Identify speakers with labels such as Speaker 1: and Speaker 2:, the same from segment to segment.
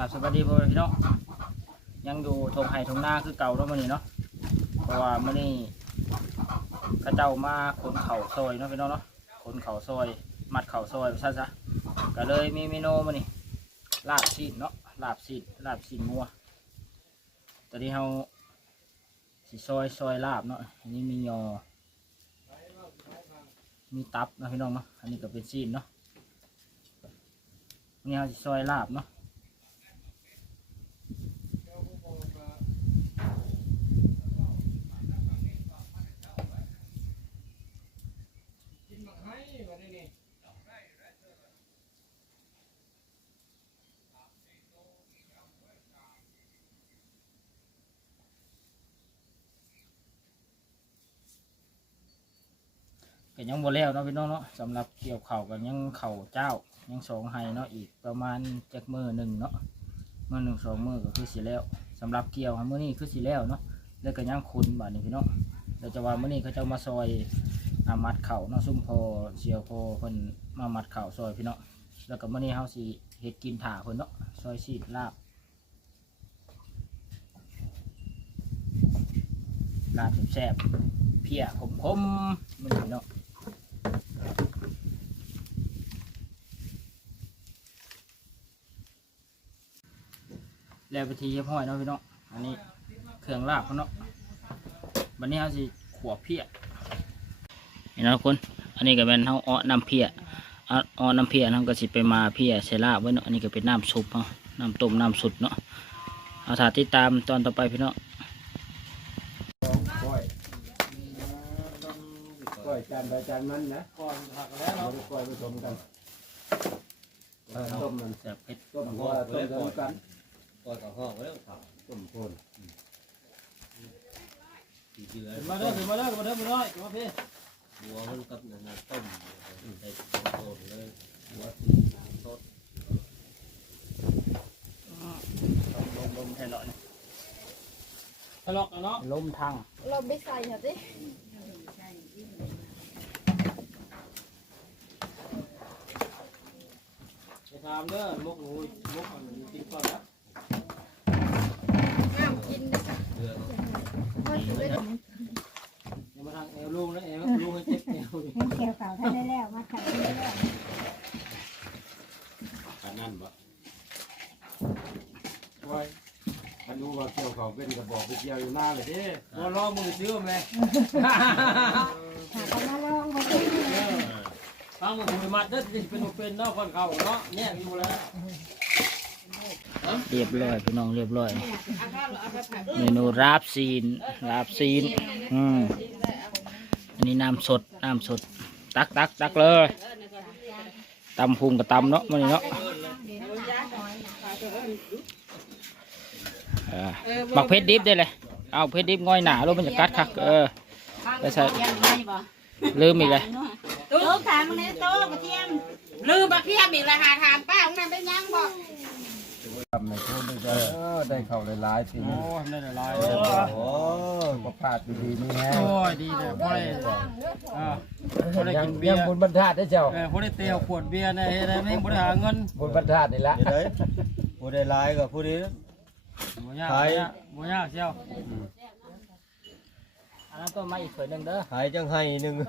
Speaker 1: กราบสวัสดีพ่อแม่พี่น้องยังอยู่ทงไห่ทงหน้าคือเก่าแล้วมื้อนี้เนาะเพราะว่ามื้อนี้เข้าเจ้ามาขนเข่าซอยเนาะพี่น้องเนาะขนเข่าซอย มัดเข่าซอยซะซะก็เลยมีเมนูมื้อนี้ลาบซีนเนาะลาบซีนลาบซีนงัวตอนนี้เฮาสิซอยซอยลาบเนาะอันนี้มียอ มีตับนะพี่น้องเนาะอันนี้ก็เป็นซีนเนาะนี่เฮาสิซอยลาบเนาะ ก็ยังบ่แล้วเนาะพี่น้องเนาะสำหรับเกี่ยวเข่ากันยังเข่าเจ้ายังสองไฮเนาะอีกประมาณจักมือหนึ่งเนาะมือหนึ่งสองมือก็คือสิแล้วสำหรับเกี่ยวมือนี้คือสิแล้วเนาะแล้วก็ยังคุณบาดนี้พี่น้องเดี๋ยวจะว่ามือนี้เขาจะมาซอยอามัดเข่าเนาะซุ่มพอเสียวพอเพิ่นมามัดเข่าซอยพี่น้องแล้วก็มือนี้เฮาสิเฮ็ดกินถ่าเพิ่นเนาะซอยซีลาบลาบแซ่บเพียขมๆมื้อนี้เนาะ แล้วไปทีเรียบร้อยเนาะพี่น้องอันนี้เครื่องลาบเขาเนาะวันนี้เขาสิขวบเพียนี่เนาะทุกคน อันนี้ก็เป็นเขาอ้อน้ำเพียอ้ออ้อน้ำเพียเขาก็สิไปมาเพียใส่ลาบไว้เนาะอันนี้ก็เป็นน้ำซุปเนาะน้ำต้มน้ำสุดเนาะเอาถาติดตามตอนต่อไปพี่น้อง
Speaker 2: ก้อยก้อยจานใดจานมันนะ
Speaker 1: ก่อนผักแล้ว
Speaker 2: เราได้ก้อยผสมกันเออต้มมัน
Speaker 1: แซ่บเผ็ด
Speaker 2: ต้มหัวต้มเดิมกัน
Speaker 3: ก่อนกับห้องไว้แล้วครับ
Speaker 2: ต้มโคน
Speaker 3: สี่เดือน
Speaker 1: มาเด้อมาเด้อมาเด้อมาเด้อมาพี่
Speaker 3: บัวมันกับนั่นน่ะต้มใส่โคนเลย
Speaker 2: หัว
Speaker 1: ลมลมแทนหน่อยทะเลาะกันเนาะลมทาง
Speaker 4: เราไม่ใส่เหรอสิ
Speaker 1: ไปตามเด้อมกหนูมกอันนี้กินก่อนนะ
Speaker 3: อน
Speaker 4: เอ
Speaker 1: ย่ามาทางเอวลุงนะเอวลุงให้เจ็บเอวดิ
Speaker 5: เกี่ยวเสาท่านได้แล้วมาขับได้แล้ว
Speaker 2: อันนั้นบ่ก้อยมันรู้ว่าเกี่ยวเขาเป็นกระบอกไปเกี่ยวอยู่หน้าเลยเด้
Speaker 1: รอรอมือซื้อไหม
Speaker 5: หากันมาลองเขาเป็น
Speaker 1: ฟังมือถือมัดเด้อจะเป็นเป็นเนาะคนเขาเนาะเนี่ยอยู่แล้ว เรียบร้อยพี่น้องเรียบร้อย เมนูราบซีนราบซีนอืมอันนี้น้ำสดน้ำสด ตักตักตักเลยตำพุงกับตำเนาะมันนี่เนาะเออบักเพชรดิบได้เลยเอาเพชรดิบง่อยหนาลงมันจะกัดคักเออไปใส่ลืมอีกเลย
Speaker 5: โต๊ะขายมึงเนี่ยโต๊ะกระเทียม
Speaker 4: ลืมบักเทียมอีกแล้วหาทานป้าของมันเป็นยังบอก
Speaker 2: ทำในโคน ได้เออได้เข่าหลายๆที
Speaker 1: โอ้
Speaker 2: นี้
Speaker 1: ยได้หลาย
Speaker 2: โอ้ก็พลาดดีๆนี่แฮะ
Speaker 1: โอ้ยดีเลยพอได้อ่าพอได้
Speaker 2: ยัง
Speaker 1: กินเบีย
Speaker 2: ยัง
Speaker 1: ร์
Speaker 2: บุญบรรทัดได้เจ้า
Speaker 1: เออพอได้เตียวขวดเบียร์ในอะไรไม่บริหารเงิน
Speaker 2: บุญบรรทัดนี่ละ
Speaker 3: เดี๋ยวได้ผู้ได้ลายกับผู้นี้
Speaker 1: บ่ยาก
Speaker 3: ไทย
Speaker 1: บ่ยากเชียวอันนั้นก็มาอีกถ้วยหนึ่งเด้อ
Speaker 3: หายจังให้หนึ่ง
Speaker 2: นะ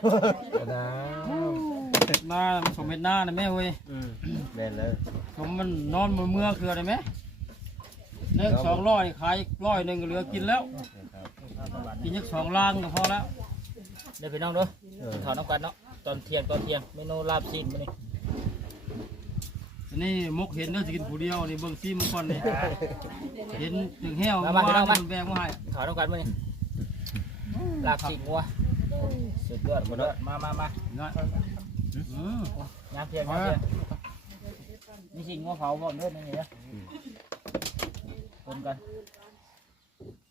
Speaker 1: หน้ามันสมเม็ดหน้านะแม่เว้ย
Speaker 3: อืมแม่นเลย
Speaker 1: ผมมันนอนบนเมื่อคืออะไรไหม เลิกสองร้อยขายร้อยหนึ่งก็เหลือกินแล้ว กินยักสองล่างก็พอแล้วเดี๋ยวพี่น้องเด้อ
Speaker 3: เออ
Speaker 1: ถอนน้ำกันเนาะตอนเที่ยงตอนเที่ยงเมนูลาบซีนมานี่นี่มกเห็นเด้อจะกินผู้เดียวนี่เบิ่งซีมันก่อนนี่เห็นถึงแห้ว
Speaker 6: มามาพี่น้องมา
Speaker 1: มันแบงมาให้
Speaker 6: ถอนน้ำกันมานี่ลาบสีงัวสุดยอดหมดยอดมามามา
Speaker 1: น้อยอืม
Speaker 6: ยามเพียงยามเพียงนี่สีงัวเผาบ่เนื้อนี่นะ คนกัน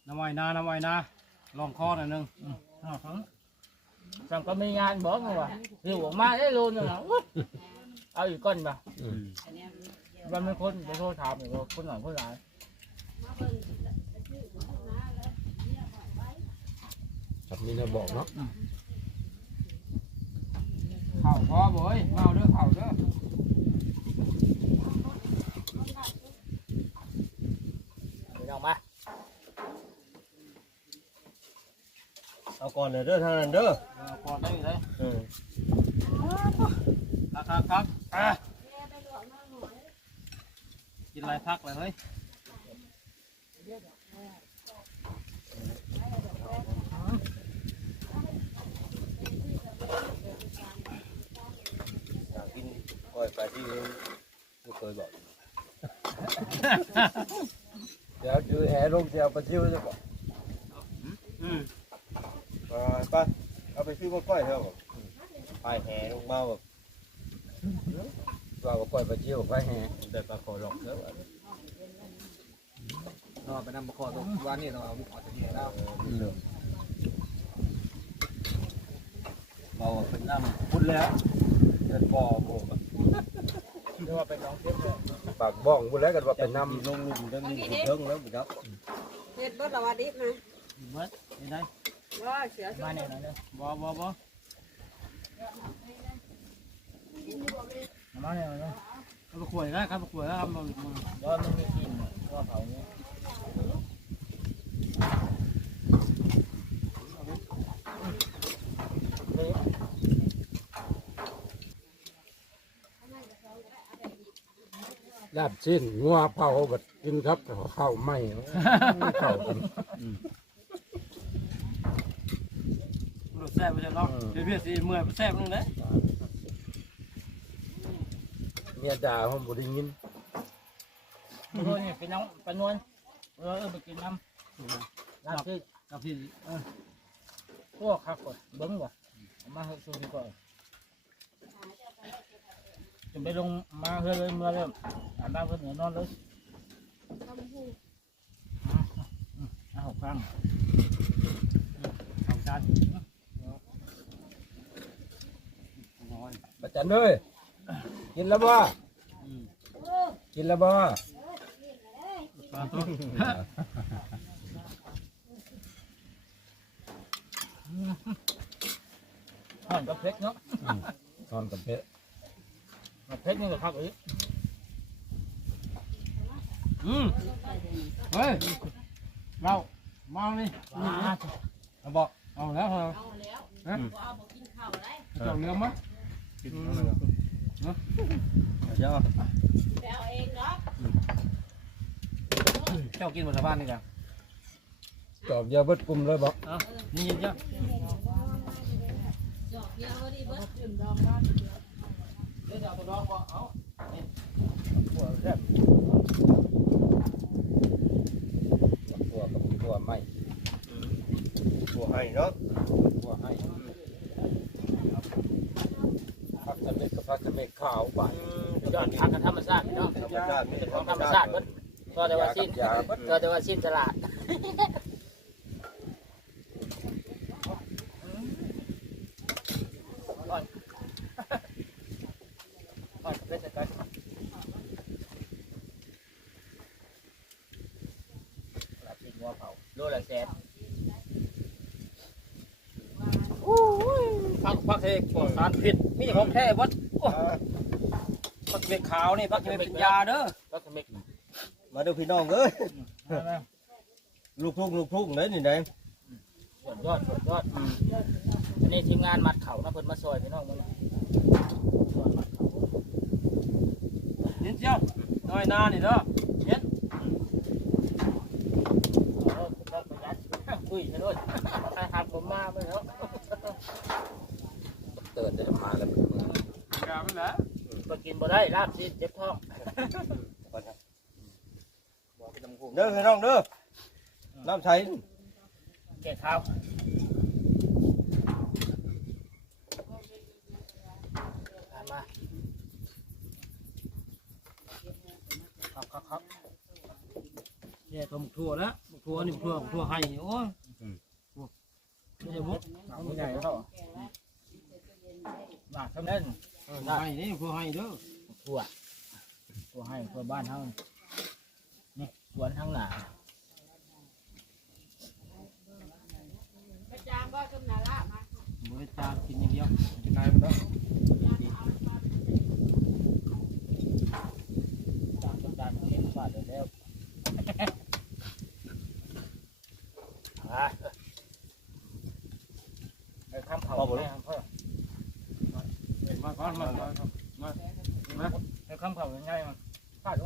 Speaker 1: น้ำไม้นาน้ำไม้นาลองคอหน่อยหนึง
Speaker 6: อ๋อครับสำก็มีงานบอกมาว่าหิวออกมาได้รู้นึงอะอุ๊ยเอาอีกก้อนป่ะ
Speaker 3: อืม
Speaker 6: มันเป็นคนไปโทษถามอยู่ว่าคนหน่อยคนหลาย
Speaker 2: ครับนี่นะบอกเนาะ
Speaker 1: เข่าพอบ่เอ้ยเมาเด้อเข่าเด้อ
Speaker 3: น้องมาเอาก่อนเด้อทางนั้นเด้อ
Speaker 6: เอาก่อนได้เลย
Speaker 3: เออ
Speaker 6: ครับครับครับอะกินไรพักเลยเฮ้ย
Speaker 3: กินก้อยไปที่เคยบอก
Speaker 2: ดี๋ยวดูแหลงเสียวปลาชิวจะบอก
Speaker 3: อืมไปไปเอาไปซื้อมาก้อยเถอะบอกปลายแหลงมาแบบ
Speaker 2: ว่าก็ปล่อยปลาชิวไปแห่
Speaker 3: แต่ปลาคอหลอกเถอะ
Speaker 6: รอไปนำมาขอตรงวันนี้เราเอาออกจากนี่แล้ว
Speaker 3: เบาเป็นน้ำพุ่นแล้วเป็นบ่อโบก
Speaker 6: เรียกว่าเป็นน้องเทียบเลย
Speaker 2: ปากบ้องบุแล้วกันว่า
Speaker 3: เป็
Speaker 2: เป็นน
Speaker 3: น้ำ
Speaker 2: น้ำ
Speaker 3: ลงลุ่มตั้งนี่เชิงแล้วพี่ครับ
Speaker 4: เฮ็ดเบิดละว่าดิบนะ
Speaker 6: เบิดนี่ได้
Speaker 4: ว่าเสือ
Speaker 6: มาเนี่ยนะเด้อบ่บ่บ่มาเนี่ยนะข้าวขวยได้ข้าวขวยได้ครับมันมัน
Speaker 1: ว่ามันมีกลิ่นว่าเผาเนี่ย
Speaker 2: ลาบชิ้นงัวเผาบัดกินครับข้าวไหม้ข้าวกัน
Speaker 6: รสแซ่บไปเลยเนาะเดี๋ยวเพี่สิเมื่อยแซ่บนึงเลย
Speaker 2: เมียด่าผมบ่ได้ยิน
Speaker 1: มันก็เนี่ยเป็นน้องเป็นนวลเออเออไปกินน้ำน้ำที่
Speaker 6: กับพี่เออ
Speaker 1: พวกคักก่อนเบิ้งว่ะมาให้ซูมก่อน จะไปลงมาเฮ้ยเลยเมื่อเริ่มอาบน้ำเพื่อนเหนือนอนเลยเอาหกครั้งสองจาน
Speaker 6: น้อย
Speaker 2: ประจันเลยกินแล้วบ่กินแล้วบ่
Speaker 6: ปลาตัว
Speaker 1: ห่อนกับเพชรเนาะ
Speaker 2: นอนกับเพชร
Speaker 1: เพชรนี่ก็คักอีก
Speaker 6: อืมเฮ้ยเรามานี่
Speaker 1: ว้า
Speaker 6: เอาบอกเอาแล้วเหรอ
Speaker 4: เอาแล้ว
Speaker 6: ฮะ
Speaker 4: บ่เอาบ่กินข้าวได้
Speaker 6: จบเรือมั้ย
Speaker 3: เจ้า
Speaker 4: ไปเอาเองเนาะ
Speaker 6: เจ้ากินบนสะพานนี่จ้ะ
Speaker 2: จอบยาเบิดกลุ่มเลยบ่
Speaker 6: นี่ยินจ้ะ
Speaker 4: ดอกเดียวก็ดีเบิด
Speaker 1: เดี๋ยวจะเอาตัวน้องบ่เอาหัวแซ่บ
Speaker 2: ตัวกับตัวไหม้
Speaker 3: ตัวให้เนาะ
Speaker 2: ตัวให้พักจะเม็ดกับพักจะเม็ดขาวบาด
Speaker 1: ยอดผักกับธรรมชาติเนาะ
Speaker 3: ธรรมชาติมีแต่
Speaker 1: ของธร
Speaker 3: ร
Speaker 1: มชาติเบิดก็แต่ว่าสิ้น
Speaker 2: เบิด
Speaker 1: ก็แต่ว่าสิ้นตลาดก่อนก่อนเล่นกันหลับสิ้นหัวเผาโลละแสน
Speaker 6: พักพักเทกปลอดสารพิษมีแต่ของแท้วัดพักเม็ดขาวนี่พักเม็ดเป็นยาเด้อ
Speaker 1: ก็จะไม่
Speaker 3: มาดูพี่น้องเอ้ย
Speaker 1: ไม่
Speaker 3: ลูกทุ่งลูกทุ่งไหนนี่ไหน
Speaker 1: สุดยอดสุดยอดอันนี้ทีมงานมัดเข่านะเพิ่นมาซอยพี่น้องมึง
Speaker 6: ยินเจ้าน้อยนานี่เด้อเย็น
Speaker 1: เออคุณได้ประหยัดอุ้ยใช่ด้วยใครหักผมมาไปแล้ว
Speaker 2: เติร์ดได้มาแล้ว
Speaker 6: กามันแหละ
Speaker 1: ก็กินบ่ได้ลาบซีดเจ็บท้อง
Speaker 6: บอกเป็นน้ำหู
Speaker 3: เด้อพี่น้องเด้อน้ำใส
Speaker 1: แก่ข้าวมาครับครับครับ
Speaker 6: เนี่ยตัวหมกทั่วแล้วหมกทั่วนี่หมกทั่วหมกทั่วให้โอ้ยไม่ใช่หมก
Speaker 1: ผู้ใหญ่เขาหนักเท่านั้น
Speaker 6: ให้นี่ทั่วให้เด้อ
Speaker 1: ทั่วทั่วให้ทั่วบ้านเฮานี่สวนทางหนา
Speaker 4: ไปจางบ่จุ่มนาละมา
Speaker 6: บริจาคกินอย่างเดียวกินนายมันเด้อ
Speaker 1: ตามต้องการเลี้ยงฟาดแล้วอะ มาก่อนมาก่อนมามา ให้คำเขาง่ายๆมาพลาด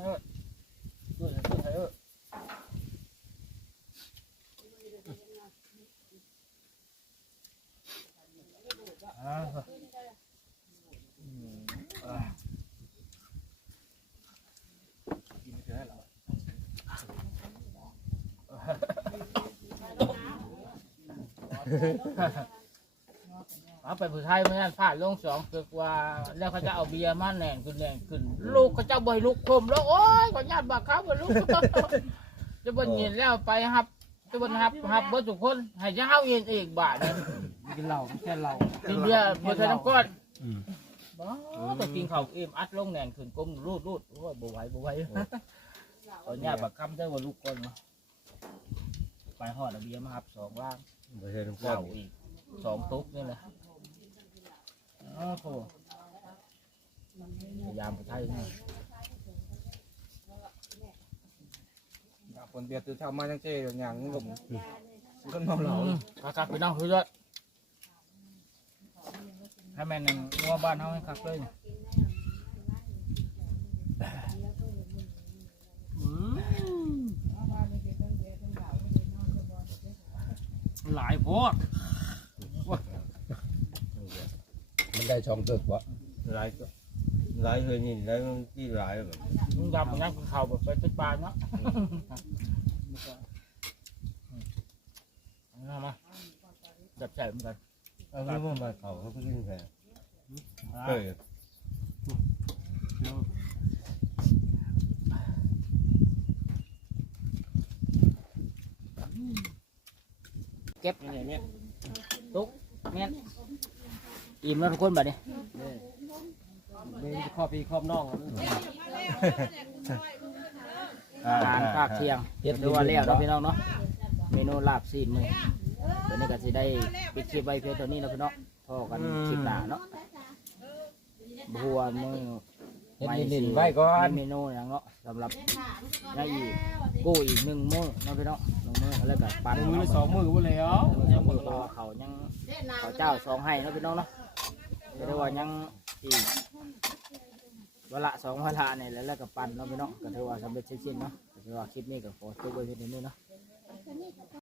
Speaker 1: เลยด้วยด้วยเถอะอ่าอืมอ่ากินไม่ได้หรอเอาไปผู้ชายเมื่อนั้นพลาดลงสองคือว่า แล้วเขาจะเอาเบียร์มาแหน่งขึ้นแหน่งขึ้น ลูกเขาจะบ่อยลูกคมแล้ว โอ้ยขอญาติบักครับว่าลูกจะบ่นยินแล้วไปครับจะบ่นครับครับบ่ทุกคนให้เจ้ายินอีกบาทหนึง
Speaker 6: กินเหล้าแค่เหล้า
Speaker 1: กินเบียร์บ่ใส่น้ำก้อนบ้าไปกินข้าวเอ็มอัดลงแหน่งขึ้นก้มรูดรูดโอ้ยบ่ไหวบ่ไหวขอญาติบักคำได้ว่าลูกคนมาไปหอดเอาเบียร์มาครับสองล่าง
Speaker 3: ไม่ใช่ทุกค
Speaker 1: เหล้านอีกสองตุ๊กนี่แหละ โอ้โหพยายามไปไทยนี่
Speaker 3: คนเบียร์ตื่นเช้ามาจังเจ๊อย่างงมคนเมาเหล้า
Speaker 1: คักคักไปน้องคือด้วยให้แม่นงงัวบ้านเฮาให้คักเลยหลายโพด
Speaker 2: มัน ได้ช่องตึกวะ
Speaker 3: หลายหลายเคยนี่หลายที่หลายแบบ
Speaker 1: ลุงดำมันนั่งกินข้าวแบบไปเป็นปลาเนาะเอามาจับใจเหมือนกัน
Speaker 3: เอาเรื่องมาเขาเขาไปกินแค่เฮ้ย
Speaker 1: เก็บนี่เนี่ยตุ๊กแม่น อิ่มแล้วทุกคนบัดนี้
Speaker 6: มีครอบพี่ครอบน้อง
Speaker 1: อาหารภาคเที่ยงเฮ็ดด้วยว่าแล้วเนาะพี่น้องเนาะเมนูลาบซีนมื้อเดี๋ยวนี้ก็สิได้ปิดคลิปไว้เพียงเท่านี้เนาะพี่น้องพอกันคลิปหน้าเนาะบัวมือ
Speaker 2: เฮ็ดนินๆไว้ก่อน
Speaker 1: มีเมนูอย่างเนาะสำหรับยังอีกกู้อีกหนึ่งมื้อเนาะพี่น้องหนึ่งมื้อแล้วก็ปั่น
Speaker 6: มือสองมือวันแล้ว
Speaker 1: สองมื้อเพราะว่าเขายังเขาเจ้าสองให้เนาะพี่น้องเนาะเรีย กได้ว่ายังอีกเวลาสองเวลาเนี่ยแล้วแล้วก็ปั่นเนาะพี่น้องก็ถือว่าสำเร็จเสร็จสิ้นเนาะก็ถือว่าคลิปนี้ก็ขอจบไว้เพียงเท่านี้เนาะ